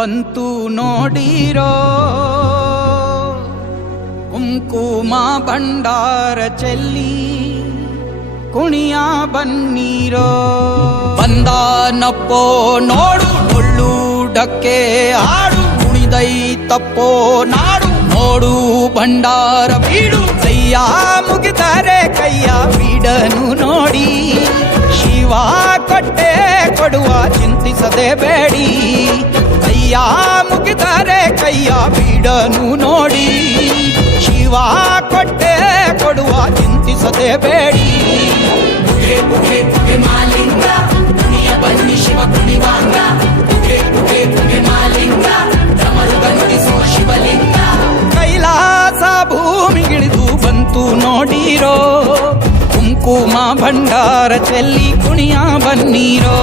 ಬಂತು ನೋಡಿರೋ ಕುಂಕುಮ ಭಂಡಾರ ಚೆಲ್ಲಿ ಕುಣಿಯ ಬನ್ನೀರೋ. ಬಂದಾನಪ್ಪೋ ನೋಡು ಡೊಳ್ಳು ಡಕ್ಕೆ ಆಡು ಕುಣಿದೈತಪ್ಪೋ ನಾಡು ನೋಡು ಭಂಡಾರ ಬೀಡು. ಕೈಯ ಮುಗಿದರೆ ಕೈಯ ಬೀಡನು ನೋಡಿ ಶಿವ ಕೊಟ್ಟೆ ಕೊಡುವ ಚಿಂತಿಸದೆ ಬೇಡಿ. ಕೈಯ ಮುಗಿದರೆ ಕೈಯ ಬೀಡನು ನೋಡಿ ಶಿವ ಕೊಟ್ಟೆ ಕೊಡುವ ಚಿಂತಿಸದೆ ಬೇಡಿ. ಪುಗೆ ಪುಗೆ ಪುಗೆ ಮಾಲಿಂಗ ಕುಣಿಯ ಬನ್ನಿ ಶಿವ ಕುಣಿವಾಂಗ. ಪುಗೆ ಪುಗೆ ಪುಗೆ ಮಾಲಿಂಗ ಡಮರುಗ ನುಡಿಸೋ ಶಿವಲಿಂಗ. ಕೈಲಾಸ ಭೂಮಿಗಿಳಿದು ಬಂತು ನೋಡಿರೋ ಕುಂಕುಮ ಭಂಡಾರ ಚೆಲ್ಲಿ ಕುಣಿಯ ಬನ್ನೀರೋ.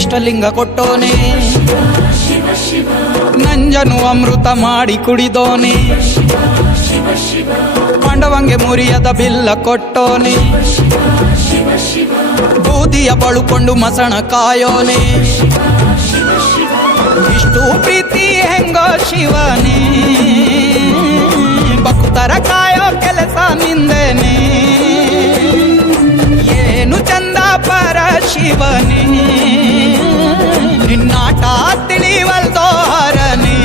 ಇಷ್ಟಲಿಂಗ ಕೊಟ್ಟೋನೆ ನಂಜನು ಅಮೃತ ಮಾಡಿ ಕುಡಿದೋನೆ. ಪಾಂಡವಂಗೆ ಮುರಿಯದ ಬಿಲ್ಲ ಕೊಟ್ಟೋನೆ ಬೂದಿಯ ಬಳುಕೊಂಡು ಮಸಣ ಕಾಯೋನೆ. ಇಷ್ಟು ಪ್ರೀತಿ ಹೆಂಗೋ ಶಿವನೇ ಭಕ್ತರ ಕಾಯೋ ಕೆಲಸ ನಿಂದೇನೆ. ಏನು ಚಂದ ಪರ ಶಿವನೇ ನಿನ್ನಾಟ ತಿಳಿವಲ್ದೋ ಹರನೇ.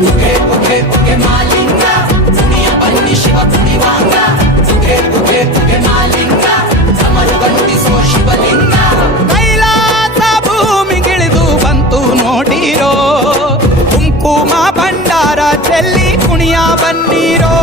ಪುಗೆ ಪುಗೆ ಪುಗೆ ಮಾಲಿಂಗ ಕುಣಿಯ ಬನ್ನಿ ಶಿವ ಕುಣಿವಾಂಗ. ಪುಗೆ ಪುಗೆ ಪುಗೆ ಮಾಲಿಂಗ ಡಮರುಗ ನುಡಿಸೋ ಶಿವಲಿಂಗ. ಕೈಲಾಸ ಭೂಮಿಗಿಳಿದು ಬಂತು ನೋಡಿರೋ ಕುಂಕುಮ ಭಂಡಾರ ಚೆಲ್ಲಿ ಕುಣಿಯ ಬನ್ನೀರೋ.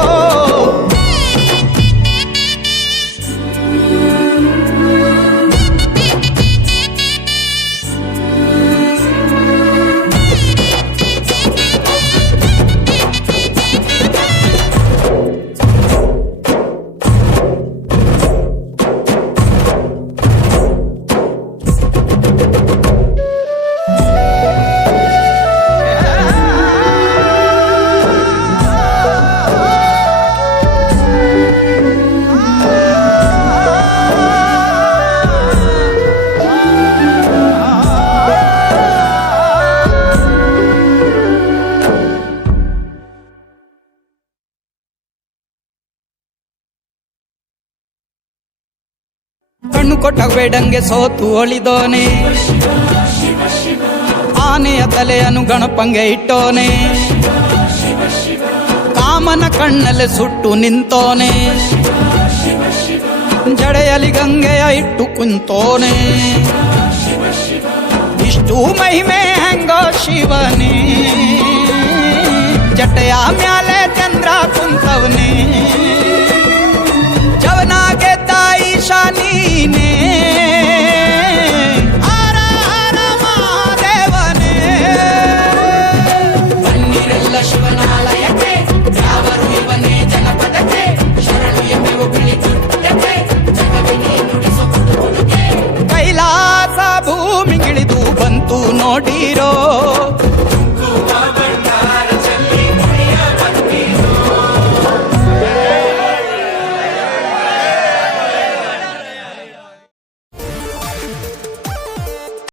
ಕಣ್ಣು ಕೊಟ್ಟ ಬೇಡಂಗೆ ಸೋತು ಒಳಿದೋನೆ ಆನೆಯ ತಲೆಯನ್ನು ಗಣಪಂಗೆ ಇಟ್ಟೋನೆ. ಕಾಮನ ಕಣ್ಣಲ್ಲಿ ಸುಟ್ಟು ನಿಂತೋನೆ ಜಡೆಯಲಿ ಗಂಗೆಯ ಇಟ್ಟು ಕುಂತೋನೆ. ಇಷ್ಟು ಮಹಿಮೆ ಹೆಂಗೋ ಶಿವನೇ ಜಟೆಯ ಮ್ಯಾಲೆ ಚಂದ್ರ ಕುಂತವನೇ. ಜವನಾಗೆ ತಾಯಿ ಶಾನೀನೇ